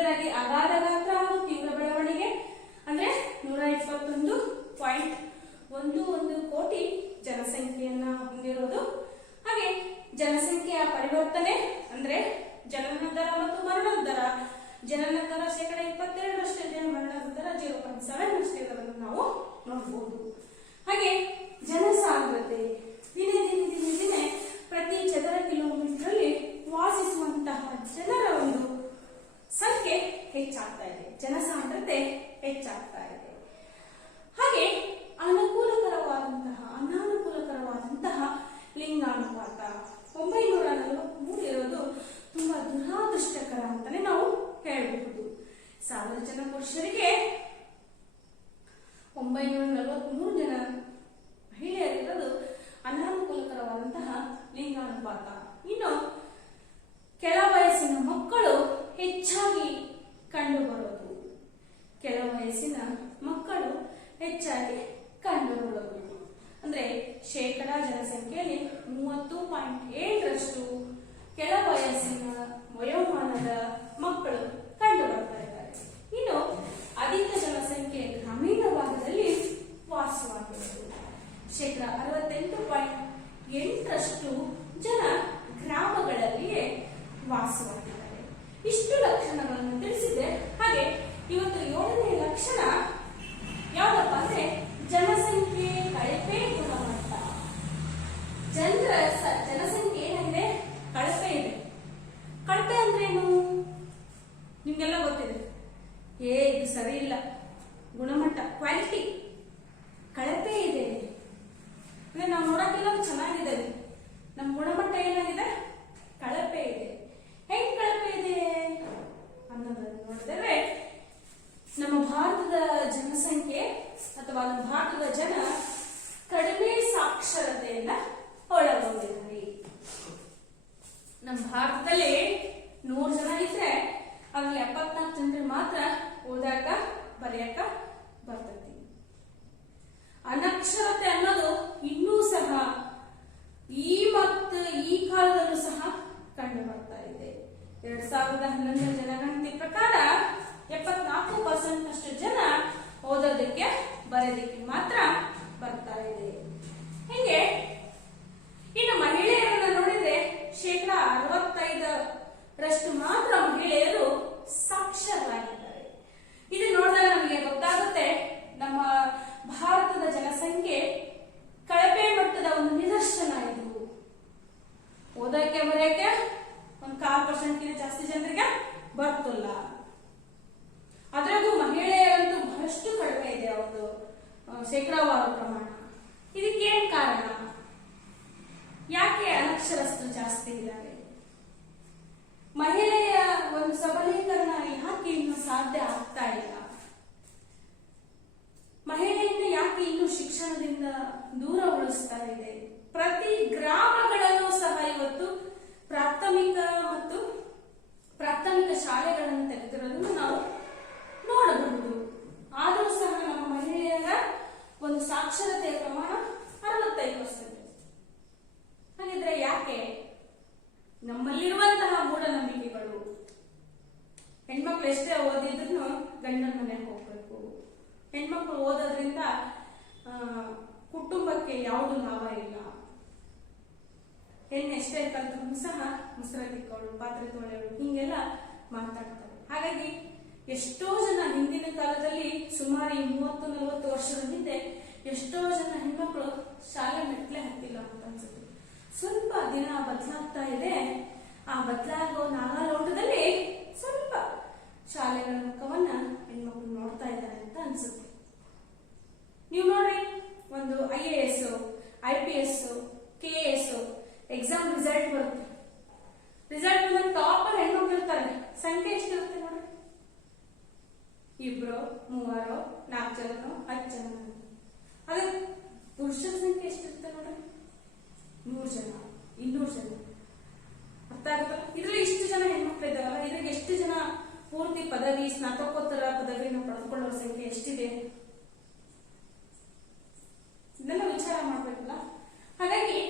ಮೊದಲನೇದಾಗಿ ಅಗಾಧ ಗಾತ್ರ ಹಾಗೂ ತೀವ್ರ ಬೆಳವಣಿಗೆ ಅಂದ್ರೆ 121.11 ಕೋಟಿ ಜನಸಂಖ್ಯೆಯನ್ನ ಹೊಂದಿರೋದು. ಹಾಗೆ ಜನಸಂಖ್ಯೆಯ ಪರಿವರ್ತನೆ ಅಂದ್ರೆ ಜನನ ದರ ಮತ್ತು ಮರಣದ ದರ. ಜನನ ದರ 22% ಇದೆ, ಮರಣದ ದರ 0.7 ಇರೋದನ್ನು ನಾವು ನೋಡಬಹುದು. ಹಾಗೆ ಜನಸಾಂದ್ರತೆ ದಿನೇ ದಿನೇ ದಿನೇ ದಿನೇ ಪ್ರತಿ ಚದರ ಕಿಲೋಮೀಟರ್ ಅಲ್ಲಿ ವಾಸಿಸುವಂತಹ ಜನರ ಒಂದು ಸಂಖ್ಯೆ ಹೆಚ್ಚಾಗ್ತಾ ಇದೆ, ಜನಸಾಂದ್ರತೆ ಹೆಚ್ಚಾಗ್ತಾ ಇದೆ. ಹಾಗೆ ಅನಾನುಕೂಲಕರವಾದಂತಹ ಲಿಂಗಾನುಪಾತ 943 ಇರೋದು ತುಂಬಾ ದುರಾದೃಷ್ಟಕರ ಅಂತಾನೆ ನಾವು ಹೇಳಬಹುದು. 1000 ಜನ ಪುರುಷರಿಗೆ 943 ಜನ ಮಹಿಳೆಯರಿರೋದು ಅನಾನುಕೂಲಕರವಾದಂತಹ ಲಿಂಗಾನುಪಾತ. ಇನ್ನು ಕೆಳ ವಯಸ್ಸಿನ ಮಕ್ಕಳು ಹೆಚ್ಚಾಗಿ ಕಂಡುಬರೋದು, ಕೆಳ ವಯಸ್ಸಿನ ಮಕ್ಕಳು ಹೆಚ್ಚಾಗಿ ಕಂಡುಬರೋದು ಅಂದ್ರೆ ಶೇಕಡ ಜನಸಂಖ್ಯೆಯಲ್ಲಿ 30.7% ಕೆಳ ವಯಸ್ಸಿನ ವಯೋಮಾನದ ಮಕ್ಕಳು ಕಂಡು ಬರ್ತಾ ಇದ್ದಾರೆ. ಇನ್ನು ಅಧಿಕ ಜನಸಂಖ್ಯೆ ಗ್ರಾಮೀಣ ಭಾಗದಲ್ಲಿ ವಾಸವಾಗಿರುವುದು, ಶೇಕಡ 68.8% ಜನ ಗ್ರಾಮಗಳಲ್ಲಿಯೇ ವಾಸವಾಗಿದ್ದಾರೆ. ಇಷ್ಟು ಲಕ್ಷಣಗಳನ್ನು ತಿಳಿಸಿದೆ. ಹಾಗೆ ಇವತ್ತು 7ನೇ ಲಕ್ಷಣ ಯಾವ್ದಪ್ಪ ಅಂದ್ರೆ ಜನಸಂಖ್ಯೆ ಕಳಪೆ ಗುಣಮಟ್ಟ. ಜನಸಂಖ್ಯೆ ಏನಾಗಿದೆ? ಕಳಪೆ ಇದೆ. ಕಳಪೆ ಅಂದ್ರೆ ಏನು ನಿಮ್ಗೆಲ್ಲ ಗೊತ್ತಿದೆ. ಇದು ಸರಿ ಇಲ್ಲ, ಗುಣಮಟ್ಟ ಕ್ವಾಲಿಟಿ ಕಳಪೆ ಇದೆ ಅಂದ್ರೆ ನಾವು ನೋಡಕ್ಕೆಲ್ಲ ಚೆನ್ನಾಗಿದ್ದೇವೆ, ನಮ್ಮ ಗುಣಮಟ್ಟ ಏನಾಗಿದೆ? ಕಳಪೆ ಇದೆ. ಹೆಂಗ್ ಕಳಪೆ ಇದೆ ಅನ್ನೋದನ್ನು ನೋಡಿದ್ರೆ ನಮ್ಮ ಭಾರತದ ಜನಸಂಖ್ಯೆ ಅಥವಾ ನಮ್ಮ ಭಾರತದ ಜನ ಕಡಿಮೆ ಸಾಕ್ಷರತೆಯನ್ನ ಒಳಗೊಂಡಿದ್ದಾರೆ. ನಮ್ಮ ಭಾರತದಲ್ಲಿ 100 ಜನ ಇದ್ರೆ ಅದ್ರಲ್ಲಿ 74 ಜನರಿಗೆ ಮಾತ್ರ ಓದಾಕ ಬರೆಯಕ ಬರ್ತೈತಿ. ಅನಕ್ಷರತೆ ಅನ್ನೋದು ಇನ್ನೂ ಸಹ ಈ ಕಾಲದಲ್ಲೂ ಸಹ ಕಂಡು ಬರ್ತಾ ಇದೆ. 2011 ಜನಗಣತಿ ಪ್ರಕಾರ 74% ಅಷ್ಟು ಜನ ಓದೋದಕ್ಕೆ ಬರೆಯೋದಕ್ಕೆ ಮಾತ್ರ ಬರ್ತಾ ಇದೆ. ಹೀಗೆ ಇನ್ನು ಮಹಿಳೆಯರನ್ನ ನೋಡಿದ್ರೆ ಶೇಕಡ 65% ಮಾತ್ರ ಮಹಿಳೆಯರು ಸಾಕ್ಷರರಾಗಿದ್ದಾರೆ. ಇದು ನೋಡಿದಾಗ ನಮಗೆ ಗೊತ್ತಾಗುತ್ತೆ ನಮ್ಮ ಭಾರತದ ಜನಸಂಖ್ಯೆ ಕಳಪೆ ಮಟ್ಟದ ಒಂದು ನಿದರ್ಶನ. ಇದು ಓದಕ್ಕೆ ಬರೆಯಕ್ಕೆ 1/4% ಜಾಸ್ತಿ ಜನರಿಗೆ ಬರ್ತಿಲ್ಲ. ಅದರಾಗೂ ಮಹಿಳೆಯರಂತೂ ಬಹಳಷ್ಟು ಕಡಿಮೆ ಇದೆ ಒಂದು ಶೇಕಡಾವಾರು ಪ್ರಮಾಣ. ಇದಕ್ಕೇನ್ ಕಾರಣ? ಯಾಕೆ ಅನಕ್ಷರಸ್ಥರು ಜಾಸ್ತಿ ಇದ್ದಾರೆ? ಮಹಿಳೆಯ ಒಂದು ಸಬಲೀಕರಣ ಯಾಕೆ ಇನ್ನು ಸಾಧ್ಯ ಆಗ್ತಾ ಇಲ್ಲ? ಮಹಿಳೆಯನ್ನ ಯಾಕೆ ಇನ್ನು ಶಿಕ್ಷಣದಿಂದ ದೂರ ಉಳಿಸ್ತಾ ಇದೆ? ಪ್ರತಿ ಗ್ರಾಮಗಳಲ್ಲೂ ಸಹ ಇವತ್ತು ಪ್ರಾಥಮಿಕ ಶಾಲೆಗಳನ್ನು ತೆಗೆದಿರೋದನ್ನು ನಾವು ನೋಡಬಹುದು. ಆದರೂ ಸಹ ನಮ್ಮ ಮಹಿಳೆಯರ ಒಂದು ಸಾಕ್ಷರತೆಯ ಪ್ರಮಾಣ 65%. ಹಾಗಿದ್ರೆ ಯಾಕೆ? ನಮ್ಮಲ್ಲಿರುವಂತಹ ಮೂಢನಂಬಿಕೆಗಳು. ಹೆಣ್ಮಕ್ಳು ಎಷ್ಟೇ ಓದಿದ್ರು ಗಂಡನ ಮನೆಗೆ ಹೋಗ್ಬೇಕು, ಹೆಣ್ಮಕ್ಳು ಓದೋದ್ರಿಂದ ಕುಟುಂಬಕ್ಕೆ ಯಾವುದು ಲಾಭ ಇಲ್ಲ, ಹೆಣ್ಣು ಎಷ್ಟೇ ಕಲ್ತ್ರು ಸಹ ಮುಸ್ರ ತಿಕ್ಕೋಳು, ಪಾತ್ರೆ ತೊಳೆಯೋಳು, ಹಿಂಗೆಲ್ಲ ಮಾತಾಡ್ತಾರೆ. ಹಾಗಾಗಿ ಎಷ್ಟೋ ಜನ ಹಿಂದಿನ ಕಾಲದಲ್ಲಿ ಸುಮಾರು 30-40 ವರ್ಷದ ಹಿಂದೆ ಎಷ್ಟೋ ಜನ ಹೆಣ್ಮಕ್ಳು ಶಾಲೆ ಮೆಟ್ಲೆ ಹತ್ತಿಲ್ಲ ಅಂತ ಅನ್ಸುತ್ತೆ. ಸ್ವಲ್ಪ ದಿನ ಬದಲಾಗ್ತಾ ಇದೆ. ಆ ಬದಲಾಗೋ ನಾಗಾಲೋಟದಲ್ಲಿ ಸ್ವಲ್ಪ ಶಾಲೆಗಳ ಮುಖವನ್ನ ಹೆಣ್ಮಕ್ಳು ನೋಡ್ತಾ ಇದ್ದಾರೆ ಅಂತ ಅನ್ಸುತ್ತೆ. ನೀವು ನೋಡ್ರಿ, ಒಂದು IAS, IPS, KS exam result ಬರುತ್ತೆ. ರಿಸಲ್ಟ್ ಬಂದ ಟಾಪರ್ ಹೆಣ್ಮಕ್ಳು ಇರ್ತಾರೆ. ಸಂಖ್ಯೆ ಎಷ್ಟಿರುತ್ತೆ ನೋಡ್ರಿ? 2, 3, 4 ಜನ, 10 ಜನ. ಅದೇ ಪುರುಷರ ಸಂಖ್ಯೆ ಎಷ್ಟಿರುತ್ತೆ ನೋಡ್ರಿ? 100 ಜನ, 200 ಜನ. ಅರ್ಥ ಆಗುತ್ತಲ್ಲ? ಇದ್ರಲ್ಲಿ ಇಷ್ಟು ಜನ ಹೆಣ್ಮಕ್ಳು ಇದ್ದಾವಲ್ಲ, ಇದ್ರಿಗೆ ಎಷ್ಟು ಜನ ಪೂರ್ತಿ ಪದವಿ, ಸ್ನಾತಕೋತ್ತರ ಪದವಿಯನ್ನು ಪಡೆದುಕೊಳ್ಳುವ ಸಂಖ್ಯೆ ಎಷ್ಟಿದೆ? ಇದೆಲ್ಲ ವಿಚಾರ ಮಾಡ್ಬೇಕಲ್ಲ. ಹಾಗಾಗಿ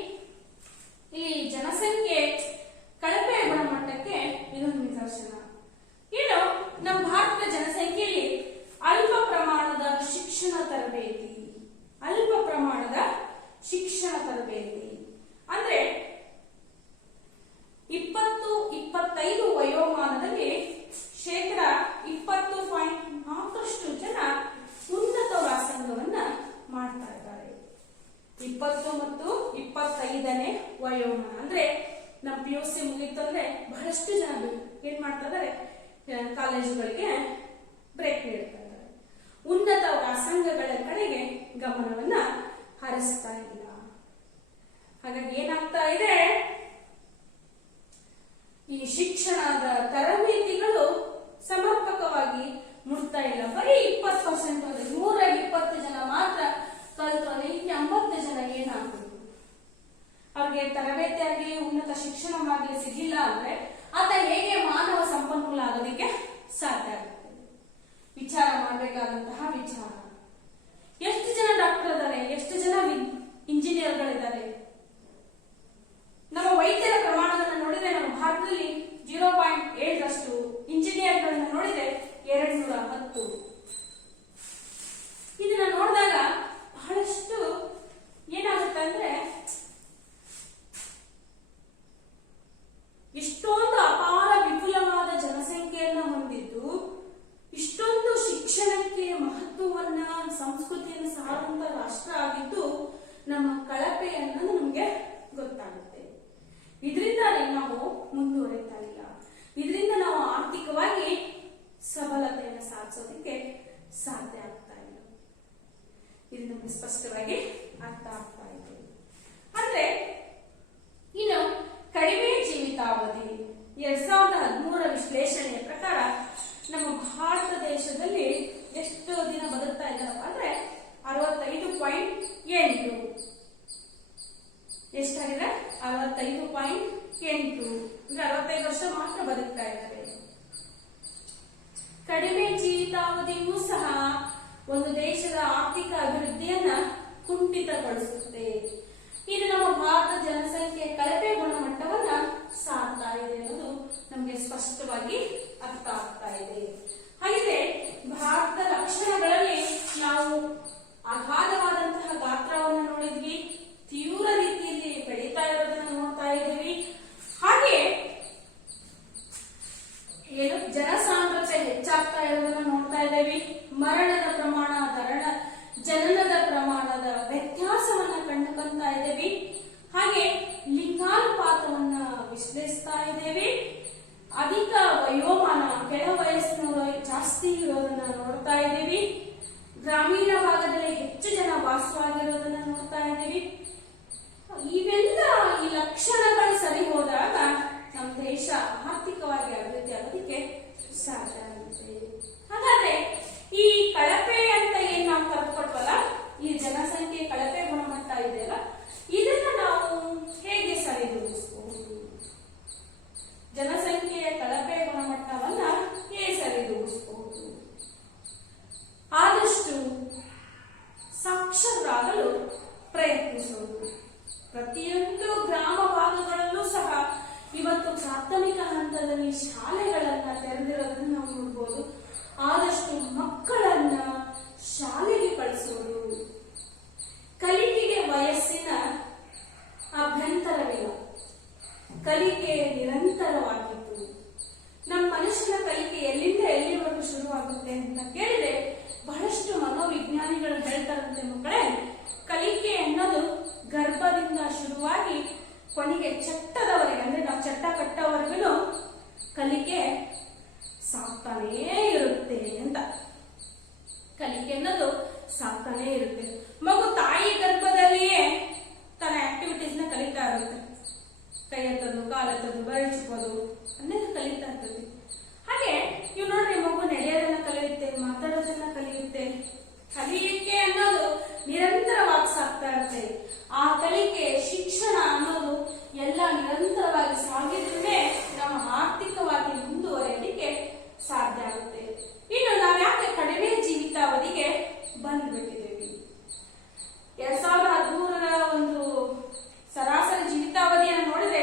ಈ ಜನಸಂಖ್ಯೆ ಕಳಪೆ ಗುಣಮಟ್ಟಕ್ಕೆ ಇದೊಂದು ನಿದರ್ಶನ. ಇನ್ನು ಬಹಳಷ್ಟು ಜನ ಏನ್ ಮಾಡ್ತಾ ಇದ್ದಾರೆ, ಕಾಲೇಜುಗಳಿಗೆ ಬ್ರೇಕ್ ನೀಡ್ತಾ ಇದ್ದಾರೆ. ಉನ್ನತ ವ್ಯಾಸಂಗಗಳ ಕಡೆಗೆ ಗಮನವನ್ನ ಹರಿಸ್ತಾ ಇಲ್ಲ. ಹಾಗಾಗಿ ಏನಾಗ್ತಾ ಇದೆ, ಈ ಶಿಕ್ಷಣದ ತರಬೇತಿಗಳು ಸಮರ್ಪಕವಾಗಿ ಮುಟ್ತಾ ಇಲ್ಲ. ಬರೀ 20% 120 ಜನ ಮಾತ್ರ ಕಲ್ತ್ರೆ ಇನ್ನು 80 ಜನ ಏನಾಗ್ತದೆ, ಅವ್ರಿಗೆ ತರಬೇತಿಯಾಗಿ ಉನ್ನತ ಶಿಕ್ಷಣವಾಗಿ ಸಿಗಿಲ್ಲ ಅಂದ್ರೆ ಆತ ಹೇಗೆ ಮಾನವ ಸಂಪನ್ಮೂಲ ಆಗೋದಕ್ಕೆ ಸಾಧ್ಯ ಆಗುತ್ತೆ? ವಿಚಾರ ಮಾಡಬೇಕಾದಂತಹ ವಿಚಾರ. ಎಷ್ಟು ಜನ ಡಾಕ್ಟರ್ ಇದ್ದಾರೆ, ಎಷ್ಟು ಜನ ಇಂಜಿನಿಯರ್ಗಳಿದ್ದಾರೆ? ನಮ್ಮ ವೈದ್ಯರ ಪ್ರಮಾಣವನ್ನು ನೋಡಿದ್ರೆ ನಮ್ಮ ಭಾರತದಲ್ಲಿ 0.7 ಇಂಜಿನಿಯರ್ಗಳನ್ನ ನೋಡಿದ್ರೆ 210. ಇದನ್ನ ನೋಡಿದಾಗ ಬಹಳಷ್ಟು ಏನಾಗುತ್ತೆ ಅಂದ್ರೆ, ಇಷ್ಟೊಂದು ಅಪಾರ ವಿಪುಲವಾದ ಜನಸಂಖ್ಯೆಯನ್ನ ಹೊಂದಿದ್ದು, ಇಷ್ಟೊಂದು ಶಿಕ್ಷಣಕ್ಕೆ ಮಹತ್ವವನ್ನ, ಸಂಸ್ಕೃತಿಯನ್ನು ಸಾರುವಂತ ರಾಷ್ಟ್ರ ಆಗಿದ್ದು ನಮ್ಮ ಕಳಪೆ ಅನ್ನೋದು ನಮ್ಗೆ ಗೊತ್ತಾಗುತ್ತೆ. ಇದರಿಂದ ನಾವು ಮುಂದುವರಿತಾ ಇಲ್ಲ. ಇದರಿಂದ ನಾವು ಆರ್ಥಿಕವಾಗಿ ಸಬಲತೆಯನ್ನು ಸಾಧಿಸೋದಕ್ಕೆ ಸಾಧ್ಯ ಆಗ್ತಾ ಇಲ್ಲ. ಇದು ನಮ್ಗೆ ಸ್ಪಷ್ಟವಾಗಿ ಅರ್ಥ ಆಗ್ತಾ ಇದೆ. ಅಂದ್ರೆ ಇನ್ನು ಕಡಿಮೆ ಜೀವಿತಾವಧಿ 2013 ವಿಶ್ಲೇಷಣೆಯ ಪ್ರಕಾರ ನಮ್ಮ ಭಾರತ ದೇಶದಲ್ಲಿ ಎಷ್ಟು ದಿನ ಬದುಕ್ತಾ ಇದ್ದಾರಪ್ಪ ಅಂದ್ರೆ 65.8. ಎಷ್ಟಾಗಿದೆ? 65.8 ಅಂದ್ರೆ 65 ವರ್ಷ ಮಾತ್ರ ಬದುಕ್ತಾ ಇದ್ದಾರೆ. ಕಡಿಮೆ ಜೀವಿತಾವಧಿಯೂ ಸಹ ಒಂದು ದೇಶದ ಆರ್ಥಿಕ ಅಭಿವೃದ್ಧಿಯನ್ನ ಕುಂಠಿತಗೊಳಿಸುತ್ತೆ. ಇದು ನಮ್ಮ ಭಾರತ ಜನಸಂಖ್ಯೆ ಕಳಪೆ ಗುಣಮಟ್ಟವನ್ನ ಸಾಧ್ತಾ ಇದೆ ಅನ್ನೋದು ನಮಗೆ ಸ್ಪಷ್ಟವಾಗಿ ಅರ್ಥ ಆಗ್ತಾ ಇದೆ. ಹಾಗೆ ಭಾರತದ ಲಕ್ಷಣಗಳಲ್ಲಿ ನಾವು ಅಗಾಧವಾದಂತಹ ಗಾತ್ರವನ್ನು ನೋಡಿದ್ವಿ, ತೀವ್ರ ರೀತಿಯಲ್ಲಿ ಬೆಳೀತಾ ಇರೋದನ್ನ ನೋಡ್ತಾ ಇದ್ದೀವಿ. ಹಾಗೆ ಜನಸಾಂದ್ರತೆ ಹೆಚ್ಚಾಗ್ತಾ ಇರೋದನ್ನ ನೋಡ್ತಾ ಇದ್ದೀವಿ. ಮರಣದ ಪ್ರಮಾಣ, ಜನನದ ಪ್ರಮಾಣದ ವ್ಯತ್ಯಾಸವನ್ನ ಕಂಡುಕೊಂತಾ ಇದ್ದೇವೆ. ಹಾಗೆ ಲಿಂಗಾನುಪಾತವನ್ನ ವಿಶ್ಲೇಷಿಸ್ತಾ ಇದ್ದೇವೆ. ಅಧಿಕ ವಯೋಮಾನ, ಕೆಳ ವಯಸ್ಸಿನವರು ಜಾಸ್ತಿ ಇರೋದನ್ನ ನೋಡ್ತಾ ಇದ್ದೀವಿ. ಗ್ರಾಮೀಣ ಭಾಗದಲ್ಲಿ ಹೆಚ್ಚು ಜನ ವಾಸವಾಗಿರೋದನ್ನ ನೋಡ್ತಾ ಇದ್ದೀವಿ. ಇವೆಲ್ಲ ಈ ಲಕ್ಷಣಗಳು ಸರಿ ಹೋದಾಗ ನಮ್ಮ ದೇಶ ಆರ್ಥಿಕವಾಗಿ ಅಭಿವೃದ್ಧಿ ಆಗೋದಕ್ಕೆ ಸಾಧ್ಯ ಆಗುತ್ತೆ. ಹಾಗಾದ್ರೆ ಈ ಕಳಪೆ ಅಂತ ಏನ್ ನಾವು ಕಲ್ತ್ಕೊಟ್ವಲ್ಲ, ಈ ಜನಸಂಖ್ಯೆ ಕಳಪೆ ಗುಣಮಟ್ಟ ಇದೆಯಲ್ಲ, ಇದನ್ನ ನಾವು ಹೇಗೆ ಸರಿದೂಗಿಸಬಹುದು? ಜನಸಂಖ್ಯೆಯ ಕಳಪೆ ಗುಣಮಟ್ಟವನ್ನ ಹೇಗೆ ಸರಿದೂಗಿಸಬಹುದು? ಆದಷ್ಟು ಸಾಕ್ಷರರಾಗಲು ಪ್ರಯತ್ನಿಸುವುದು. ಪ್ರತಿಯೊಂದು ಗ್ರಾಮ ಭಾಗಗಳಲ್ಲೂ ಸಹ ಇವತ್ತು ಪ್ರಾಥಮಿಕ ಹಂತದಲ್ಲಿ ಶಾಲೆಗಳನ್ನ ತೆರೆದಿರೋದನ್ನ ನಾವು ನೋಡ್ಬೋದು. ಆದಷ್ಟು ಮಕ್ಕಳನ್ನ ಶಾಲೆಗೆ ಕಳಿಸುವುದು. ಕಲಿಕೆಗೆ ವಯಸ್ಸಿನ ಅಭ್ಯಂತರವಿಲ್ಲ, ಕಲಿಕೆ ನಿರಂತರವಾಗಿತ್ತು. ನಮ್ಮ ಮನುಷ್ಯನ ಕಲಿಕೆ ಎಲ್ಲಿಂದ ಎಲ್ಲಿವರೆಗೂ ಶುರುವಾಗುತ್ತೆ ಅಂತ ಕೇಳಿದ್ರೆ ಬಹಳಷ್ಟು ಮನೋವಿಜ್ಞಾನಿಗಳು ಹೇಳ್ತಾರಂತೆ, ಮಕ್ಕಳೇ, ಕಲಿಕೆ ಅನ್ನೋದು ಗರ್ಭದಿಂದ ಶುರುವಾಗಿ ಕೊನೆಗೆ ಚಟ್ಟದವರೆಗೆ, ಅಂದ್ರೆ ನಾವು ಚಟ್ಟ ಕಟ್ಟೋವರೆಗೂ ಕಲಿಕೆ ಸಾಕ್ತಾನೇ ಇರುತ್ತೆ ಅಂತ. ಕಲಿಕೆ ಅನ್ನೋದು ಸಾಕ್ತಾನೇ ಇರುತ್ತೆ. ಮಗು ತಾಯಿ ಗರ್ಭದಲ್ಲಿಯೇ ತನ್ನ ಆಕ್ಟಿವಿಟೀಸ್ ನ ಕಲಿತಾ ಇರುತ್ತೆ. ಕೈ ಎತ್ತೋದು, ಕಾಲೆತ್ತೋದು, ಬೆರಳಿಸ್ಬೋದು ಅನ್ನೋದು ಕಲಿತಾ ಇರ್ತದೆ. ಹಾಗೆ ನೀವು ನೋಡ್ರಿ, ಮಗು ನಡೆಯೋದನ್ನ ಕಲಿಯುತ್ತೆ, ಮಾತಾಡೋದನ್ನ ಕಲಿಯುತ್ತೆ. ಕಲಿಕೆ ಅನ್ನೋದು ನಿರಂತರವಾಗಿ ಸಾಗ್ತಾ ಇರುತ್ತೆ. ಆ ಕಲಿಕೆ, ಶಿಕ್ಷಣ ಅನ್ನೋದು ಎಲ್ಲ ನಿರಂತರವಾಗಿ ಸಾಗಿದ್ರೆ ನಮ್ಮ ಆರ್ಥಿಕವಾಗಿ ಮುಂದುವರಿಯಲಿಕ್ಕೆ ಸಾಧ್ಯ ಆಗುತ್ತೆ. ಇನ್ನು ನಾವು ಯಾಕೆ ಕಡಿಮೆ ಜೀವಿತಾವಧಿಗೆ ಬಂದ್ಬಿಟ್ಟಿದ್ದೇವೆ? 2013 ಒಂದು ಸರಾಸರಿ ಜೀವಿತಾವಧಿಯನ್ನು ನೋಡಿದ್ರೆ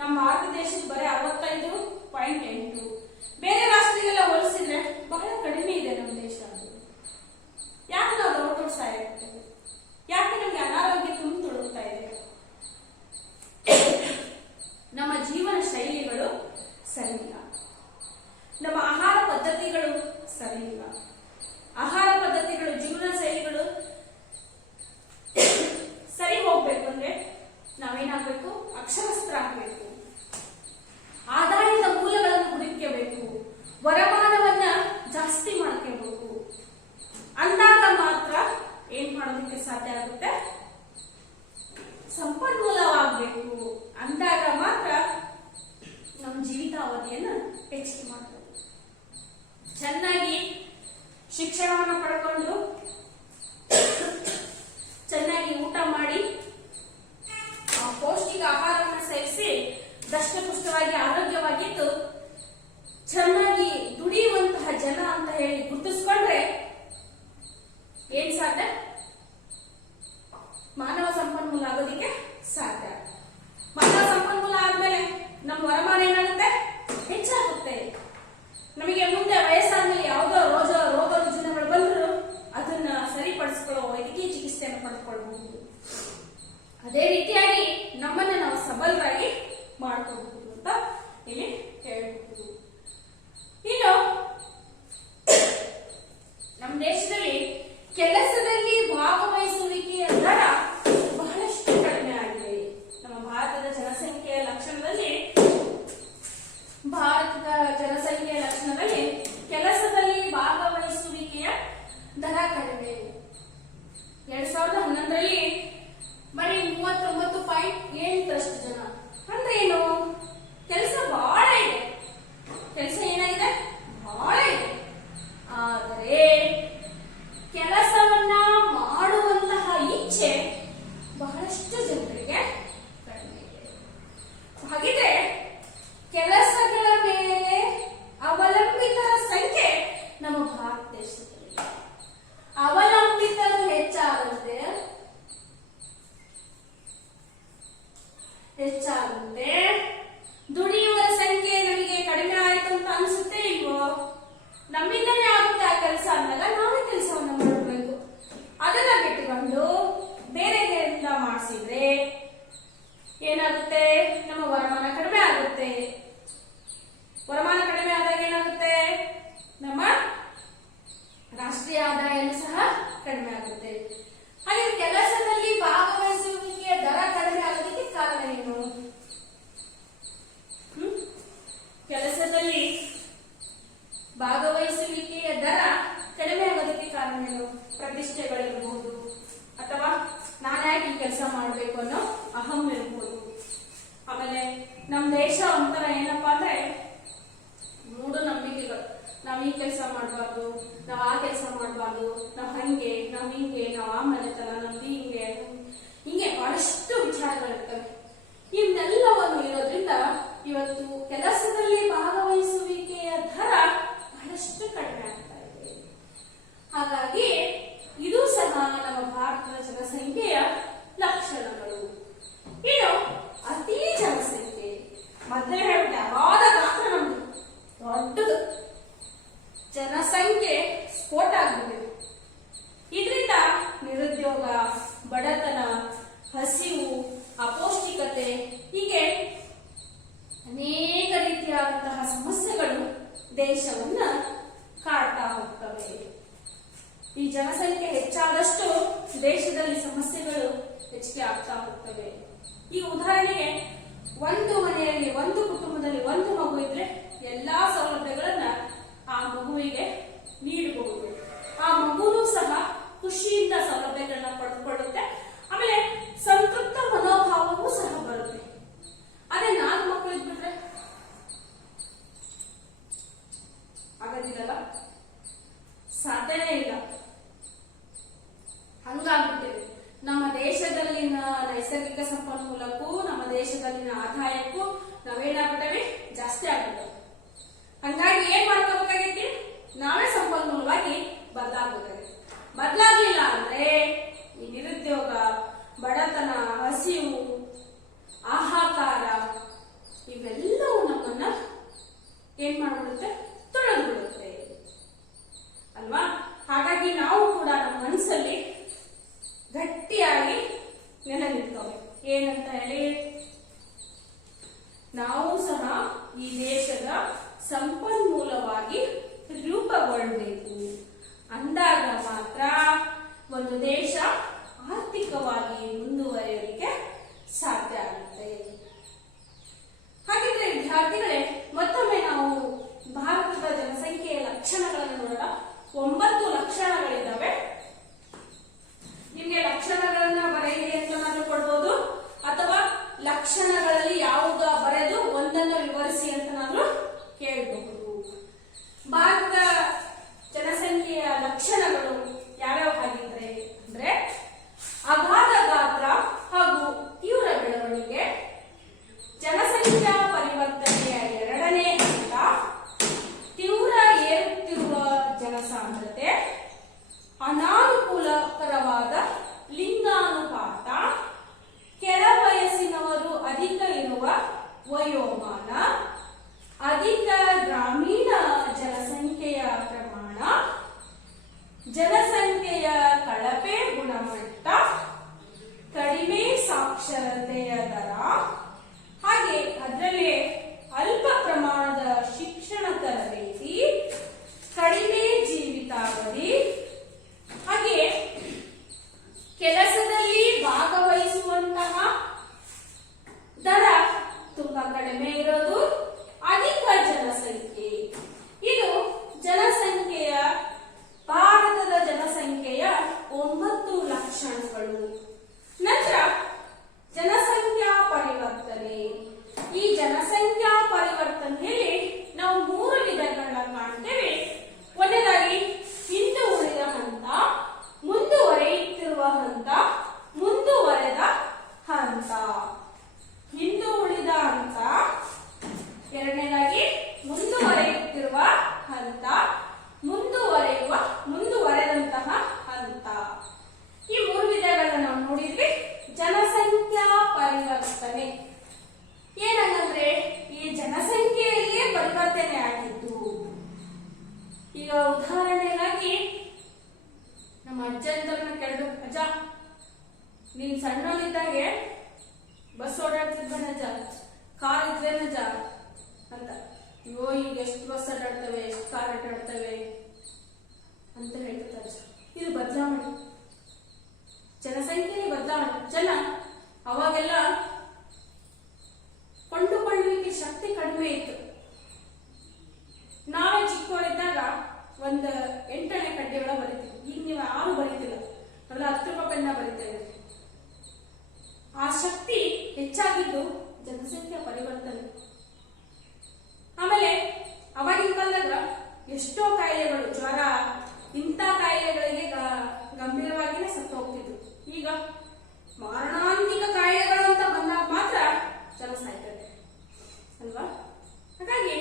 ನಮ್ಮ ಭಾರತ ದೇಶದ ಬರೀ 65.8. ಬೇರೆ ರಾಷ್ಟ್ರಗಳೆಲ್ಲ ಹೋಲಿಸಿದ್ರೆ ಬಹಳ ಕಡಿಮೆ ಇದೆ ನಮ್ಮ ದೇಶ. ಯಾಕೆ ನಾವು ದೊಡ್ಡೋಡ್ತಾ ಇರ್ತೇವೆ? ಯಾಕೆ ನಮ್ಗೆ ಅನಾರೋಗ್ಯ ತುಂಬ ತುಳುಕ್ತಾ ಇದೆ? ನಮ್ಮ ಜೀವನ ಶೈಲಿಗಳು ಸರಿಯಿಲ್ಲ, ನಮ್ಮ ಆಹಾರ ಪದ್ಧತಿಗಳು ಸರಿಯಿಲ್ಲ. ಆಹಾರ ಪದ್ಧತಿಗಳು, ಜೀವನ ಶೈಲಿಗಳು ಸರಿ ಹೋಗ್ಬೇಕು ಅಂದ್ರೆ ನಾವೇನಾಗಬೇಕು? ಅಕ್ಷರಸ್ಥರಾಗಬೇಕು. ಆದಾಯದ ಮಾಡ್ಕೊಳ್ಳಿಕ್ಕೆ ಸಾಧ್ಯ ಆಗುತ್ತೆ? ಸಂಪನ್ಮೂಲವಾಗಬೇಕು. ಅಂದಾಗ ಮಾತ್ರ ನಮ್ಮ ಜೀವಿತಾವಧಿಯನ್ನ ಹೆಚ್ಚಿಗೆ ಮಾಡ್ಬೋದು. ಚೆನ್ನಾಗಿ ಶಿಕ್ಷಣವನ್ನು ಪಡ್ಕೊಂಡು ಚೆನ್ನಾಗಿ ಊಟ ಮಾಡಿ ಪೌಷ್ಟಿಕ ಆಹಾರವನ್ನು ಸೇವಿಸಿ ದಷ್ಟಪುಷ್ಟವಾಗಿ ಆರೋಗ್ಯವಾಗಿದ್ದು ಚೆನ್ನಾಗಿ ದುಡಿಯುವಂತಹ ಜನ ಅಂತ ಹೇಳಿ ಗುರುತಿಸ್ಕೊಂಡ್ರೆ ಏನ್ ಸಾಧ್ಯ? ಮಾನವ ಸಂಪನ್ಮೂಲ ಆಗೋದಿಕ್ಕೆ ಸಾಧ್ಯ. ಮಾನವ ಸಂಪನ್ಮೂಲ ಆದ್ಮೇಲೆ ನಮ್ಮ ವರಮಾನ ಏನಾಗುತ್ತೆ? ಹೆಚ್ಚಾಗುತ್ತೆ. ನಮಗೆ ಮುಂದೆ ವಯಸ್ಸಾದ್ಮೇಲೆ ಯಾವುದೋ ರೋಗ ರುಜಿನಗಳು ಬಂದರೂ ಅದನ್ನ ಸರಿಪಡಿಸ್ಕೊಳ್ಳೋ ವೈದ್ಯಕೀಯ ಚಿಕಿತ್ಸೆಯನ್ನು ಪಡೆದುಕೊಳ್ಳಬಹುದು. ಅದೇ ರೀತಿಯಾಗಿ ನಮ್ಮನ್ನ ನಾವು ಸಬಲರಾಗಿ ಮಾಡ್ಕೋಬಹುದು ಅಂತ ಇಲ್ಲಿ ಹೇಳಬಹುದು. ಇನ್ನು ನಮ್ಮ ದೇಶದಲ್ಲಿ ಕೆಲಸದಲ್ಲಿ ಭಾಗವಹಿಸುವಿಕೆಯ ದರ ಬಹಳಷ್ಟು ಕಡಿಮೆ ಆಗಿದೆ. ನಮ್ಮ ಭಾರತದ ಜನಸಂಖ್ಯೆಯ ಲಕ್ಷಣದಲ್ಲಿ ಕೆಲಸದಲ್ಲಿ ಭಾಗವಹಿಸುವಿಕೆಯ ದರ ಕಡಿಮೆ. 2011ರಲ್ಲಿ ಬರೀ 39.8% ಜನ. ಅಂದ್ರೆ ಏನು? ಕೆಲಸ ಬಹಳ ಇದೆ. ಕೆಲಸ ಏನಾಗಿದೆ? ಬಹಳ ಇದೆ. ಆದರೆ ಕೆಲಸವನ್ನ ಮಾಡುವಂತಹ ಇಚ್ಛೆ ಬಹಳಷ್ಟು ಜನರಿಗೆ ಕಡಿಮೆ ಇದೆ. ಹಾಗಿದ್ರೆ ಕೆಲಸಗಳ ಮೇಲೆ ಅವಲಂಬಿತರ ಸಂಖ್ಯೆ ನಮ್ಮ ಭಾರತ ದೇಶದಲ್ಲಿ ಅವಲಂಬಿತರು ಹೆಚ್ಚಾದಂತೆ ದುಡಿಯುವರ ಸಂಖ್ಯೆ ನಮಗೆ ಕಡಿಮೆ ಆಯ್ತು ಅಂತ ಅನ್ಸುತ್ತೆ ಇಲ್ವೋ? ನಮ್ಮಿಂದಲೇ ಆಗುತ್ತೆ ಆ ಕೆಲಸ ಅಂದಾಗ ನಾವೇ ಕೆಲಸವನ್ನ ಮಾಡಬೇಕು. ಅದನ್ನ ಬಿಟ್ಟುಕೊಂಡು ಬೇರೆ ಕಡೆಯಿಂದ ಮಾಡಿಸಿದ್ರೆ ಏನಾಗುತ್ತೆ? ನಮ್ಮ ವರಮಾನ ಕಡಿಮೆ ಆಗುತ್ತೆ. ವರಮಾನ ಕಡಿಮೆ ಆದಾಗ ಏನಾಗುತ್ತೆ? ನಮ್ಮ ರಾಷ್ಟ್ರೀಯ ಆದಾಯನೂ ಸಹ ಕಡಿಮೆ ಆಗುತ್ತೆ. ಹಾಗೆ ಕೆಲಸದಲ್ಲಿ ಭಾಗವಹಿಸುವಿಕೆಯ ದರ ಕಡಿಮೆ ಆಗೋದಕ್ಕೆ ಕಾರಣ ಏನು? ಕೆಲಸದಲ್ಲಿ ಭಾಗವಹಿಸುವಿಕೆಯ ದರ ಕಡಿಮೆ ಆಗೋದಕ್ಕೆ ಕಾರಣ ಏನು? ಪ್ರತಿಷ್ಠೆಗಳಿರಬಹುದು, ಅಥವಾ ನಾನು ಯಾಕೆ ಈ ಕೆಲಸ ಮಾಡಬೇಕು ಅನ್ನೋ ಅಹಂ ಇರಬಹುದು. ಆಮೇಲೆ ನಮ್ಮ ದೇಶ ಒಂಥರ ಏನಪ್ಪಾ ಅಂದ್ರೆ ಮೂಢನಂಬಿಕೆಗಳು. ನಾವ್ ಈ ಕೆಲಸ ಮಾಡಬಾರ್ದು, ನಾವ್ ಆ ಕೆಲಸ ಮಾಡಬಾರ್ದು, ನಾವ್ ಹಂಗೆ, ನಾವ್ ಹಿಂಗೆ, ನಾವ್ ಆ ಮನೆತನ, ನಮ್ದು ಹಿಂಗೆ ಬಹಳಷ್ಟು ವಿಚಾರಗಳಿರ್ತವೆ. ಇವನ್ನೆಲ್ಲವನ್ನು ಇರೋದ್ರಿಂದ ಇವತ್ತು ಕೆಲಸದಲ್ಲಿ ಭಾಗವಹಿಸುವಿಕೆಯ ದರ ಬಹಳಷ್ಟು ಕಡಿಮೆ ಆಗ್ತಾ ಇದೆ. ಹಾಗಾಗಿ ಇದು ಸಹ ನಮ್ಮ ಭಾರತದ ಜನಸಂಖ್ಯೆಯ ಲಕ್ಷಣಗಳು. ಇನ್ನು ಅತಿ ಜನಸಂಖ್ಯೆ, ಮೊದಲೇ ಹೇಳ್ಬಿಟ್ಟೆ, ಅಗಾಧ ಗಾತ್ರ ನಮ್ದು ದೊಡ್ಡದು. ಜನಸಂಖ್ಯೆ ಸ್ಫೋಟ ಆಗ್ಬಿಟ್ಟಿದೆ. ಇದರಿಂದ ನಿರುದ್ಯೋಗ, ಬಡತನ, ಹಸಿವು, ಅಪೌಷ್ಟಿಕತೆ ಹೀಗೆ ಅನೇಕ ರೀತಿಯಾದಂತಹ ಸಮಸ್ಯೆಗಳು ದೇಶವನ್ನ ಕಾಡ್ತಾ ಹೋಗ್ತವೆ. ಈ ಜನಸಂಖ್ಯೆ ಹೆಚ್ಚಾದಷ್ಟು ದೇಶದಲ್ಲಿ ಸಮಸ್ಯೆಗಳು ಹೆಚ್ಚಿಗೆ ಆಗ್ತಾ ಹೋಗ್ತವೆ. ಈ ಉದಾಹರಣೆಗೆ ಒಂದು ಮನೆಯಲ್ಲಿ, ಒಂದು ಕುಟುಂಬದಲ್ಲಿ ಒಂದು ಮಗು ಇದ್ರೆ ಎಲ್ಲಾ ಸೌಲಭ್ಯಗಳನ್ನ ಆ ಮಗುವಿಗೆ ನೀಡಬಹುದು. ಆ ಮಗುನು ಸಹ ಖುಷಿಯಿಂದ ಸೌಲಭ್ಯಗಳನ್ನ ಪಡೆದುಕೊಳ್ಳುತ್ತೆ. ಆಮೇಲೆ ಸಂತೃಪ್ತ ಮನೋಭಾವವೂ ಸಹ ಬರುತ್ತೆ. ಅದೇ 4 ಮಕ್ಕಳು ಇದ್ಬಿಟ್ರೆ ಆಗೋದಿಲ್ಲಲ್ಲ, ಸಾಧ್ಯನೇ ಇಲ್ಲ. ಹಂಗಾಗ್ಬಿಟ್ಟಿದೆ. ನಮ್ಮ ದೇಶದಲ್ಲಿನ ನೈಸರ್ಗಿಕ ಸಂಪನ್ಮೂಲಕ್ಕೂ ನಮ್ಮ ದೇಶದಲ್ಲಿನ ಆದಾಯಕ್ಕೂ ನಾವೇನಾಗ್ಬಿಟ್ಟವೆ? ಜಾಸ್ತಿ ಆಗ್ಬಿಟ್ಟವೆ. ಹಂಗಾಗಿ ಏನ್ ಮಾಡ್ಕೋಬೇಕಾಗೈತಿ? ನಾವೇ ಸಂಪನ್ಮೂಲವಾಗಿ ಬದಲಾಗಬೇಕಾಗೈತಿ. ಬದಲಾಗ್ಲಿಲ್ಲ ಅಂದ್ರೆ ಈ ನಿರುದ್ಯೋಗ, ಬಡತನ, ಹಸಿವು, ಆಹಾಕಾರ ಇವೆಲ್ಲವೂ ನಮ್ಮನ್ನ ಏನ್ ಮಾಡ್ಬಿಡುತ್ತೆ? ತೊಳೆದು ಬಿಡುತ್ತೆ ಅಲ್ವಾ? ಹಾಗಾಗಿ ನಾವು ಕೂಡ ನಮ್ಮ ಮನಸ್ಸಲ್ಲಿ ಗಟ್ಟಿಯಾಗಿ ನೆಲೆ ನಿಂತ್ಕೋಬೇಕು. ಏನಂತ ಹೇಳಿ, ನಾವು ಸಹ ಈ ದೇಶದ ಸಂಪನ್ಮೂಲವಾಗಿ ರೂಪುಗೊಳ್ಳಬೇಕು. ಅಂದಾಗ ಮಾತ್ರ ಒಂದು ದೇಶ ಆರ್ಥಿಕವಾಗಿ ಮುಂದುವರಿಯಲಿಕ್ಕೆ ಸಾಧ್ಯ ಆಗುತ್ತೆ. ಹಾಗಿದ್ರೆ ವಿದ್ಯಾರ್ಥಿಗಳೇ, ಮತ್ತೊಮ್ಮೆ ನಾವು ಭಾರತದ ಜನಸಂಖ್ಯೆಯ ಲಕ್ಷಣಗಳನ್ನು ನೋಡೋಣ. 9 ಲಕ್ಷಣಗಳಿದ್ದಾವೆ. ನಿಮಗೆ ಈಗ ಉದಾಹರಣೆಗಾಗಿ ನಮ್ಮ ಅಜ್ಜ ಅಂತರನ್ನ ಕೇಳ್ಬೇಕು, ಅಜ್ಜ ನೀನ್ ಸಣ್ಣವನಿದ್ದಾಗೆ ಬಸ್ ಓಡಾಡ್ತಿದ್ವನಜ್ಜ, ಕಾರ್ ಇದ್ವೇನಜ್ಜ ಅಂತ. ಅಯ್ಯೋ ಈಗ ಎಷ್ಟು ಬಸ್ ಅಡ್ಡಾಡ್ತವೆ, ಎಷ್ಟು ಕಾರ್ ಅಡ್ಡಾಡ್ತವೆ ಅಂತ ಹೇಳ್ತಾರೆ. ಇದು ಬದಲಾವಣೆ, ಜನಸಂಖ್ಯೆಯಲ್ಲಿ ಬದಲಾವಣೆ. ಜನ ಅವಾಗೆಲ್ಲ ಕೊಂಡುಕೊಳ್ಳುವಿಕೆ ಶಕ್ತಿ ಕಡಿಮೆ ಇತ್ತು. ನಾವೇ ಚಿಕ್ಕವರಿದ್ದಾಗ ಒಂದು 8 ಕಡ್ಡಿಗಳ ಬರೀತೀವಿ. ಈಗ ನೀವು 6 ಬರೀತಿಲ್ಲ, ನಾವೆಲ್ಲ 10 ರೂಪಾಯಿ ಪೆನ್ನ ಬರೀತೇವೆ. ಆ ಶಕ್ತಿ ಹೆಚ್ಚಾಗಿದ್ದು ಜನಸಂಖ್ಯೆ ಪರಿವರ್ತನೆ. ಆಮೇಲೆ ಅವಾಗಿನ ಕಾಲದಾಗ ಎಷ್ಟೋ ಕಾಯಿಲೆಗಳು, ಜ್ವರ ಇಂಥ ಕಾಯಿಲೆಗಳಿಗೆ ಗಂಭೀರವಾಗಿನೇ ಸತ್ತು ಹೋಗ್ತಿದ್ರು. ಈಗ ಮಾರಣಾಂತಿಕ ಕಾಯಿಲೆಗಳು ಅಂತ ಬಂದಾಗ ಮಾತ್ರ ಜನ ಸಾಯ್ತದೆ ಅಲ್ವಾ? ಹಾಗಾಗಿ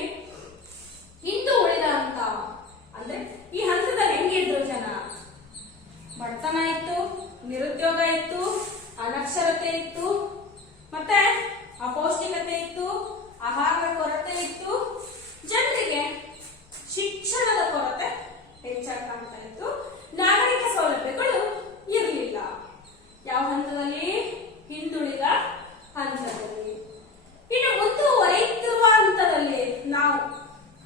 ಇಂದು ಉಳಿದ ಹಂತ ಅಂದ್ರೆ ಈ ಹಂತದಲ್ಲಿ ಹೆಂಗಿದ್ರು ಜನ? ಬಡತನ ಇತ್ತು, ನಿರುದ್ಯೋಗ ಇತ್ತು, ಅನಕ್ಷರತೆ ಇತ್ತು, ಮತ್ತೆ ಅಪೌಷ್ಟಿಕತೆ ಇತ್ತು, ಆಹಾರದ ಕೊರತೆ ಇತ್ತು, ಜನರಿಗೆ ಶಿಕ್ಷಣದ ಕೊರತೆ ಹೆಚ್ಚಾಗಿ ಕಾಣ್ತಾ ಇತ್ತು, ನಾಗರಿಕ ಸೌಲಭ್ಯಗಳು ಇರಲಿಲ್ಲ. ಯಾವ ಹಂತದಲ್ಲಿ? ಹಿಂದುಳಿದ ಹಂತದಲ್ಲಿ. ಇನ್ನು ಮುಂದುವರೆಯುತ್ತಿರುವ ಹಂತದಲ್ಲಿ ನಾವು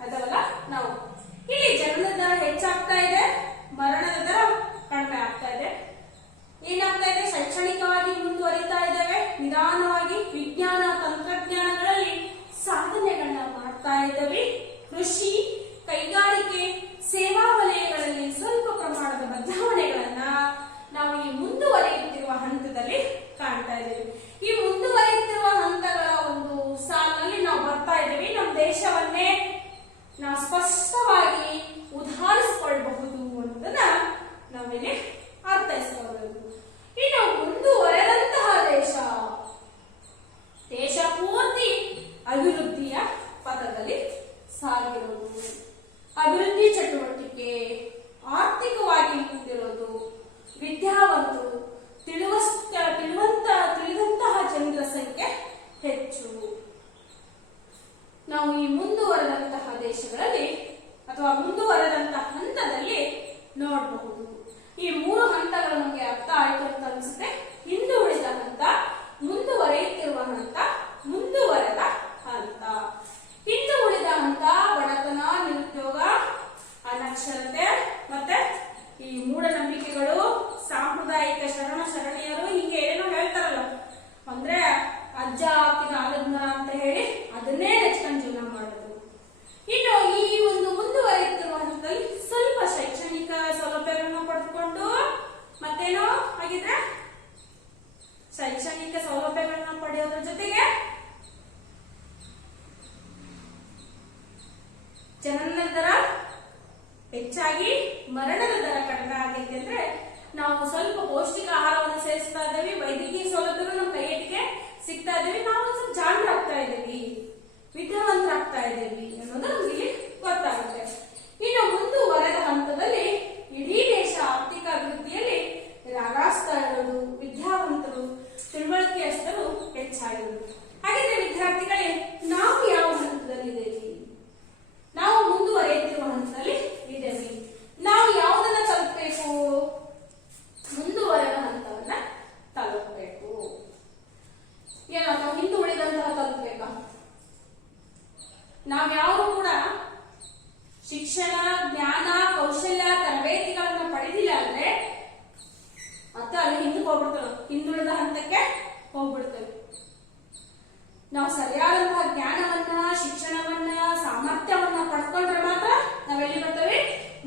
ಅದವಲ್ಲ, ನಾವು ಇಲ್ಲಿ ಜನನ ದರ ಹೆಚ್ಚಾಗ್ತಾ ಇದೆ, ಮರಣದ ದರ ಕಡಿಮೆ ಆಗ್ತಾ ಇದೆ. ಏನಾಗ್ತಾ ಇದೆ? ಶೈಕ್ಷಣಿಕವಾಗಿ ಮುಂದುವರಿತಾ ಇದ್ದೇವೆ, ನಿಧಾನವಾಗಿ ವಿಜ್ಞಾನ ತಂತ್ರಜ್ಞಾನಗಳಲ್ಲಿ ಸಾಧನೆಗಳನ್ನ ಮಾಡ್ತಾ ಇದ್ದೇವೆ. ಕೃಷಿ, ಕೈಗಾರಿಕೆ, ಸೇವಾ ವಲಯಗಳಲ್ಲಿ ಸ್ವಲ್ಪ ಪ್ರಮಾಣದ ಬದಲಾವಣೆಗಳನ್ನ ನಾವು ಈ ಮುಂದುವರಿಯುತ್ತಿರುವ ಹಂತದಲ್ಲಿ ಕಾಣ್ತಾ ಇದ್ದೇವೆ. ಈ ಮುಂದುವರಿಯುತ್ತಿರುವ ಹಂತಗಳ ಒಂದು ಸಾಲಿನಲ್ಲಿ ನಾವು ಬರ್ತಾ ಇದ್ದೇವೆ. ನಮ್ಮ ದೇಶವನ್ನೇ ನಾವು ಸ್ಪಷ್ಟವಾಗಿ ಉದಾಹರಿಸಿಕೊಳ್ಳಬಹುದು ಅನ್ನೋದನ್ನ ನಾವಿಲ್ಲಿ ಅರ್ಥೈಸಬಹುದು. ಇನ್ನು ಮುಂದುವರೆದಂತಹ ದೇಶ ಪೂರ್ತಿ ಅಭಿವೃದ್ಧಿಯ ಪಥದಲ್ಲಿ ಸಾಗಿರುವುದು, ಅಭಿವೃದ್ಧಿ ಚಟುವಟಿಕೆ, ಆರ್ಥಿಕವಾಗಿ ಮುಂದಿರೋದು, ವಿದ್ಯಾವಂತರು, ತಿಳಿದಂತಹ ಜನರ ಸಂಖ್ಯೆ ಹೆಚ್ಚು. ನಾವು ಈ ಮುಂದುವರೆದಂತಹ ದೇಶಗಳಲ್ಲಿ ಅಥವಾ ಮುಂದುವರೆದಂತಹ ಹಂತದಲ್ಲಿ ನೋಡಬಹುದು. ಈ 3 ಹಂತಗಳು ನಮಗೆ ಅರ್ಥ ಆಯ್ತು ಅಂತ ಅನ್ಸುತ್ತೆ. ಹಿಂದುಳಿದ ಹಂತ, ಮುಂದುವರೆಯುತ್ತಿರುವ ಹಂತ, ಮುಂದುವರೆದ ಹಂತ. ಹಿಂದುಳಿದ ಹಂತ ಬಡತನ, ನಿರುದ್ಯೋಗ, ಅನಕ್ಷರತೆ, ಮತ್ತೆ ಈ ಮೂಢನಂಬಿಕೆಗಳು, ಸಾಂಪ್ರದಾಯಿಕ ಶರಣೆಯರು, ಹೀಗೆ ಏನೋ ಹೇಳ್ತಾರಲ್ಲ, ಅಂದ್ರೆ ಅಜ್ಜ ಹಾಕಿದ ಆಲದ ಮರ ಅಂತ ಹೇಳಿ ಅದನ್ನೇ ನೆಚ್ಕೊಂಡು ಜೀವನ ಮಾಡೋದು. ಇನ್ನು ಈ ಒಂದು ಮುಂದುವರೆಯುತ್ತಿರುವ ಹಂತದಲ್ಲಿ ಸ್ವಲ್ಪ ಶೈಕ್ಷಣಿಕ ಸೌಲಭ್ಯಗಳನ್ನು ಪಡೆದುಕೊಂಡು, ಮತ್ತೇನೋ ಹಾಗಿದ್ರೆ ಶೈಕ್ಷಣಿಕ ಸೌಲಭ್ಯಗಳನ್ನ ಪಡೆಯೋದ್ರ ಜೊತೆಗೆ ಜನನ ದರ ಹೆಚ್ಚಾಗಿ ಮರಣದ ದರ ಕಡಿಮೆ ಆಗೈತೆ. ಅಂದ್ರೆ ನಾವು ಸ್ವಲ್ಪ ಪೌಷ್ಟಿಕ ಆಹಾರವನ್ನು ಸೇರಿಸ್ತಾ ಇದ್ದೇವೆ, ವೈದ್ಯಕೀಯ ಸೌಲಭ್ಯಗಳು ನಮ್ಮ ಕೈಯಟಿಗೆ ಸಿಗ್ತಾ ಇದ್ದೇವೆ, ನಾವು ಸ್ವಲ್ಪ ಜಾಣರಾಗ್ತಾ ಇದ್ದೇವೆ, ವಿದ್ಯಾವಂತರಾಗ್ತಾ ಇದ್ದೇವೆ ಅನ್ನೋದು ನಮಗೆ ಗೊತ್ತಾಗುತ್ತೆ. ಇನ್ನು ಮುಂದುವರೆದ ಹಂತದಲ್ಲಿ ಇಡೀ ದೇಶ ಆರ್ಥಿಕ ಅಭಿವೃದ್ಧಿಯಲ್ಲಿ ರಾರಾಸ್ತಾ ಇರೋದು, ವಿದ್ಯಾವಂತರು, ತಿಳುವಳಿಕೆಯಷ್ಟರು ಹೆಚ್ಚಾಗಿರೋದು. ಹಾಗಿದ್ರೆ ವಿದ್ಯಾರ್ಥಿಗಳೇ, ನಾವು ಯಾವ ಹಂತದಲ್ಲಿದ್ದೇವೆ? ನಾವು ಮುಂದುವರೆಯುತ್ತಿರುವ ಹಂತದಲ್ಲಿ ಇದ್ದೇವೆ. ನಾವು ಯಾವುದನ್ನ ತಲುಪಬೇಕು? ಮುಂದುವರೆದ ಹಂತವನ್ನ ತಲುಪಬೇಕು. ಏನೋ ನಾವು ಹಿಂದುಳಿದಂತಹ ತಲುಪಬೇಕಾ? ನಾವ್ಯಾರು ಕೂಡ ಶಿಕ್ಷಣ, ಜ್ಞಾನ, ಕೌಶಲ್ಯ, ತರಬೇತಿಗಳನ್ನ ಪಡೆದಿಲ್ಲ ಅಂದ್ರೆ ಮತ್ತೆ ಅಲ್ಲಿ ಹಿಂದಕ್ಕೆ ಹೋಗ್ಬಿಡ್ತೇವೆ, ಹಿಂದುಳಿದ ಹಂತಕ್ಕೆ ಹೋಗ್ಬಿಡ್ತೇವೆ. ನಾವು ಸರಿಯಾದಂತಹ ಜ್ಞಾನವನ್ನ, ಶಿಕ್ಷಣವನ್ನ, ಸಾಮರ್ಥ್ಯವನ್ನ ಪಡ್ಕೊಂಡ್ರೆ ಮಾತ್ರ ನಾವೆಲ್ಲಿ ಬರ್ತೇವೆ?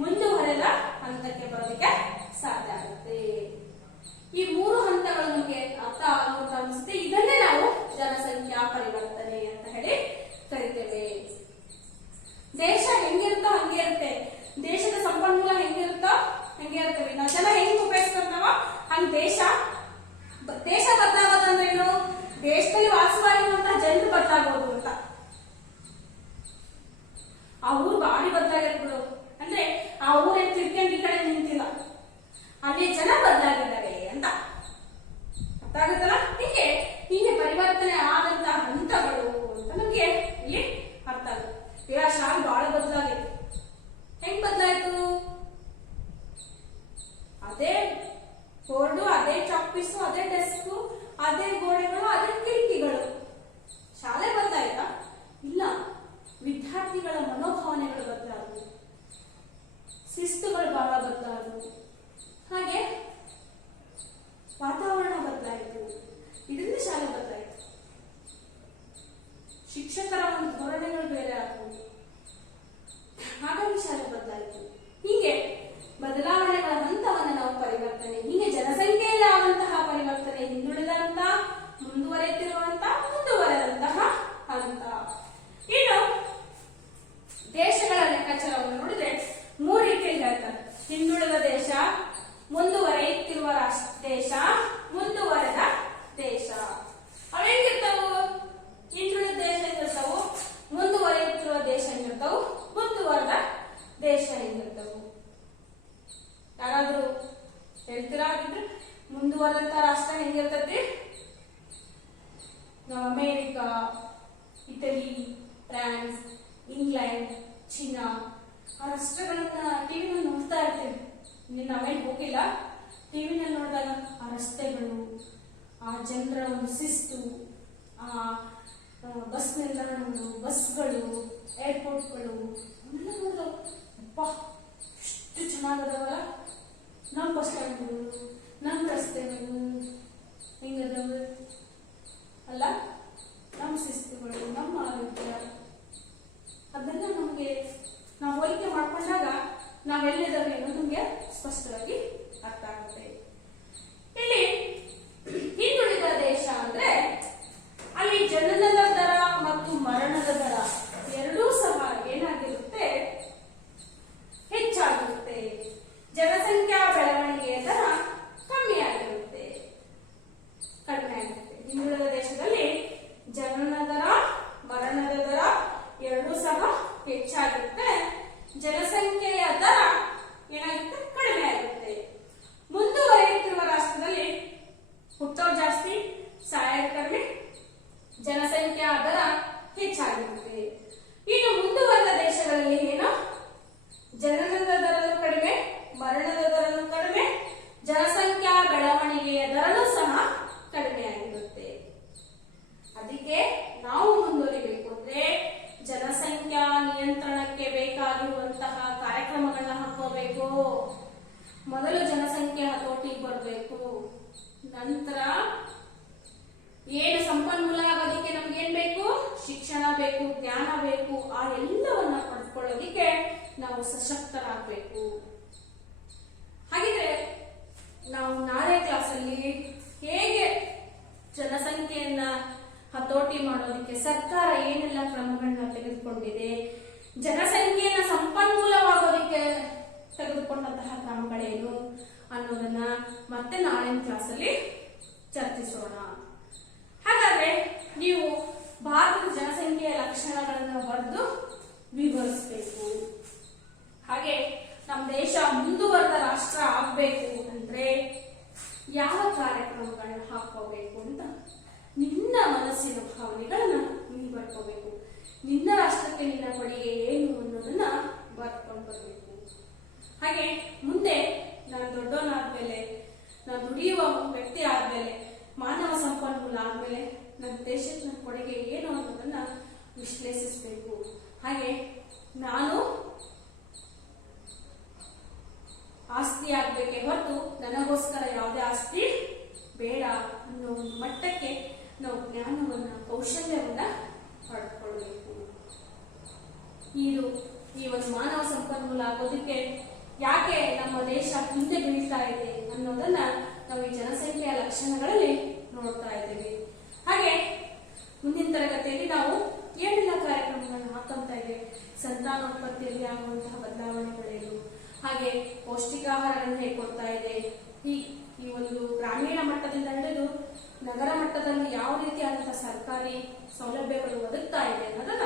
ಮುಂದುವರೆದ ಹಂತಕ್ಕೆ ಬರೋದಕ್ಕೆ ಸಾಧ್ಯ ಆಗುತ್ತೆ. ಈ 3 ಹಂತಗಳು ನಮಗೆ ಅರ್ಥ ಆಗುವಂತ ಅನಿಸುತ್ತೆ. ಇದನ್ನೇ ನಾವು ಜನಸಂಖ್ಯಾ ಪರಿವರ್ತನೆ ಅಂತ ಹೇಳಿ ಕರಿತೇವೆ. ದೇಶ ಹೆಂಗಿರುತ್ತೋ ಹಂಗೆ ಇರುತ್ತೆ, ದೇಶದ ಸಂಪನ್ಮೂಲ ಹೆಂಗಿರುತ್ತೋ ಹಂಗೆ ಇರ್ತೇವೆ. ನಾವು ಜನ ಹೆಂಗ್ ಉಪಯೋಗಿಸ್ತಾರೋ ಹಂಗ ದೇಶ ಬದಲಾಗೋದಂದ್ರೇನು? ದೇಶದಲ್ಲಿ ವಾಸವಾಗಿರುವಂತಹ ಜನರು ಬದಲಾಗೋದು ಅಂತ. ಆ ಊರು ಭಾರಿ ಬದಲಾಗಿರ್ಬಿಡು. ಅಂದ್ರೆ ಹೆಂಗಿರ್ತವು? ಯಾರಾದ್ರೂ ಹೇಳ್ತೀರಾ? ಹಾಗಿದ್ರೆ ಮುಂದುವರೆದಂತ ರಾಷ್ಟ್ರ ಹೆಂಗಿರ್ತತಿ? America, Italy, France, England, China ಆ ರಾಷ್ಟ್ರಗಳನ್ನ ಟಿವಿನಲ್ಲಿ ನೋಡ್ತಾ ಇರ್ತೀವಿ. ಇನ್ನು ನಾವೇನು ಹೋಗಿಲ್ಲ, ಟಿವಿನಲ್ಲಿ ನೋಡಿದಾಗ ಆ ರಸ್ತೆಗಳು, ಆ ಜನರ ಒಂದು ಶಿಸ್ತು, ಆ ಬಸ್ ನಿಲ್ದಾಣಗಳು, ಬಸ್ಗಳು, ಏರ್ಪೋರ್ಟ್ಗಳು ಅವನ್ನೆಲ್ಲ ನೋಡಿದಾಗ ಅಪ್ಪ ಎಷ್ಟು ಚೆನ್ನಾಗದವಲ್ಲ ನಮ್ಮ ಬಸ್ ಸ್ಟ್ಯಾಂಡ್ಗಳು, ನಮ್ಮ ರಸ್ತೆಗಳು ಹಿಂಗದವ ಅಲ್ಲ, ನಮ್ಮ ಶಿಸ್ತುಗಳು, ನಮ್ಮ ಆರೋಗ್ಯ ಅದೆಲ್ಲ ನಮಗೆ ನಾವು ಹೋಲಿಕೆ ಮಾಡ್ಕೊಂಡಾಗ ನಾವೆಲ್ಲಿದ್ದಾವೆ ಅನ್ನೋದು ನಮಗೆ ಸ್ಪಷ್ಟವಾಗಿ ಅರ್ಥ ಆಗುತ್ತೆ. ಇಲ್ಲಿ ಹಿಂದುಳಿದ ದೇಶ ಅಂದ್ರೆ ಅಲ್ಲಿ ಜನನದ ದರ ಮತ್ತು ಮರಣದ ದರ ಎರಡೂ ಸಹ ಏನಾಗಿರುತ್ತೆ? ಹೆಚ್ಚಾಗಿರುತ್ತೆ. ಜನಸಂಖ್ಯಾ ಬೆಳವಣಿಗೆಯ ದರ ಕಡಿಮೆ ಆಗಿರುತ್ತೆ. ಹಿಂದುಳಿದ ದೇಶದಲ್ಲಿ ಜನನ ದರ, ಮರಣದ ದರ ಎರಡೂ ಸಹ ಹೆಚ್ಚಾಗಿರುತ್ತೆ. ಜನಸಂಖ್ಯೆಯ ದರ ಏನಾಗುತ್ತೆ? ಕಡಿಮೆ ಆಗುತ್ತೆ. ಮುಂದುವರಿಯುತ್ತಿರುವ ರಾಷ್ಟ್ರದಲ್ಲಿ ಹುಟ್ಟೋರು ಜಾಸ್ತಿ, ಸಾಯೋರು ಕಡಿಮೆ, ಜನಸಂಖ್ಯಾ ದರ ಹೆಚ್ಚಾಗಿರುತ್ತೆ. ಇನ್ನು ಮುಂದುವರೆದ ದೇಶಗಳಲ್ಲಿ ಏನು? ಜನನದ ದರನು ಕಡಿಮೆ, ಮರಣದ ದರನು ಕಡಿಮೆ, ಜನಸಂಖ್ಯಾ ಬೆಳವಣಿಗೆಯ ದರನೂ ಸಹ ಕಡಿಮೆ ಆಗಿರುತ್ತೆ. ಅದಕ್ಕೆ ನಾವು ಮುಂದುವರಿಬೇಕು ಅಂದ್ರೆ ಜನಸಂಖ್ಯಾ ನಿಯಂತ್ರಣಕ್ಕೆ ಬೇಕಾಗಿರುವಂತಹ ಕಾರ್ಯಕ್ರಮಗಳನ್ನ ಹಾಕೋಬೇಕು. ಮೊದಲು ಜನಸಂಖ್ಯೆ ಹತೋಟಿಗೆ ಬರಬೇಕು. ನಂತರ ಏನು ಸಂಪನ್ಮೂಲ ಆಗೋದಕ್ಕೆ ನಮ್ಗೇನ್ ಬೇಕು? ಶಿಕ್ಷಣ ಬೇಕು, ಜ್ಞಾನ ಬೇಕು. ಆ ಎಲ್ಲವನ್ನ ಪಡೆದುಕೊಳ್ಳೋದಿಕ್ಕೆ ನಾವು ಸಶಕ್ತರಾಗಬೇಕು. ಹಾಗಿದ್ರೆ ನಾವು ನಾಳೆ ಕ್ಲಾಸಲ್ಲಿ ಹೇಗೆ ಜನಸಂಖ್ಯೆಯನ್ನ ಹತೋಟಿ ಮಾಡೋದಕ್ಕೆ ಸರ್ಕಾರ ಏನೆಲ್ಲ ಕ್ರಮಗಳನ್ನ ತೆಗೆದುಕೊಂಡಿದೆ, ಜನಸಂಖ್ಯೆಯನ್ನ ಸಂಪನ್ಮೂಲವಾಗೋದಕ್ಕೆ ತೆಗೆದುಕೊಂಡಂತಹ ಕ್ರಮಗಳೇನು ಅನ್ನೋದನ್ನ ಮತ್ತೆ ನಾಳಿನ ಕ್ಲಾಸಲ್ಲಿ ಚರ್ಚಿಸೋಣ. ಹಾಗಾದ್ರೆ ನೀವು ಭಾರತದ ಜನಸಂಖ್ಯೆಯ ಲಕ್ಷಣಗಳನ್ನು ಬರೆದು ವಿವರಿಸಬೇಕು. ಹಾಗೆ ನಮ್ಮ ದೇಶ ಮುಂದುವರೆದ ರಾಷ್ಟ್ರ ಆಗ್ಬೇಕು ಅಂದ್ರೆ ಯಾವ ಕಾರ್ಯಕ್ರಮಗಳನ್ನ ಹಾಕೋಬೇಕು ಅಂತ ನಿನ್ನ ಮನಸ್ಸಿನ ಭಾವನೆಗಳನ್ನ ನೀನು ಬರ್ಕೋಬೇಕು. ನಿನ್ನ ರಾಷ್ಟ್ರಕ್ಕೆ ನಿನ್ನ ಕೊಡುಗೆ ಏನು ಅನ್ನೋದನ್ನ ಬರ್ಕೊಂಡು ಬರಬೇಕು. ಹಾಗೆ ಮುಂದೆ ನಾನು ದೊಡ್ಡವನಾದ್ಮೇಲೆ, ನಾನು ದುಡಿಯುವ ವ್ಯಕ್ತಿ ಆದ್ಮೇಲೆ, ಮಾನವ ಸಂಪನ್ಮೂಲ ಆದ್ಮೇಲೆ ನನ್ನ ದೇಶಕ್ಕೆ ನನ್ನ ಕೊಡುಗೆ ಏನು ಅನ್ನೋದನ್ನ ವಿಶ್ಲೇಷಿಸಬೇಕು. ಹಾಗೆ ನಾನು ಆಸ್ತಿ ಆಗ್ಬೇಕೆ ಹೊರತು ನನಗೋಸ್ಕರ ಯಾವುದೇ ಆಸ್ತಿ ಬೇಡ ಅನ್ನೋ ಒಂದು ಮಟ್ಟಕ್ಕೆ ನಾವು ಜ್ಞಾನವನ್ನ, ಕೌಶಲ್ಯವನ್ನ ಪಡ್ಕೊಳ್ಬೇಕು. ಈ ಒಂದು ಮಾನವ ಸಂಪನ್ಮೂಲ ಆಗೋದಕ್ಕೆ ಯಾಕೆ ನಮ್ಮ ದೇಶ ಹಿಂದೆ ಬೀಳ್ತಾ ಇದೆ ಅನ್ನೋದನ್ನ ನಾವು ಈ ಜನಸಂಖ್ಯೆಯ ಲಕ್ಷಣಗಳಲ್ಲಿ ನೋಡ್ತಾ ಇದ್ದೇವೆ. ಹಾಗೆ ಮುಂದಿನ ತರಗತಿಯಲ್ಲಿ ನಾವು ಏನೆಲ್ಲ ಕಾರ್ಯಕ್ರಮಗಳನ್ನು ಹಾಕೊಂತ ಇದ್ದೇವೆ, ಸಂತಾನೋತ್ಪತ್ತಿಯಲ್ಲಿ ಆಗುವಂತಹ ಬದಲಾವಣೆಗಳೇನು, ಹಾಗೆ ಪೌಷ್ಟಿಕಾಹಾರಗಳನ್ನು ಹೇಗೆ ಕೊಡ್ತಾ ಇದೆ, ಈ ಒಂದು ಗ್ರಾಮೀಣ ಮಟ್ಟದಿಂದ ಹಿಡಿದು ನಗರ ಮಟ್ಟದಲ್ಲಿ ಯಾವ ರೀತಿಯಾದಂತಹ ಸರ್ಕಾರಿ ಸೌಲಭ್ಯಗಳು ಒದಗ್ತಾ ಇದೆ ಅನ್ನೋದನ್ನ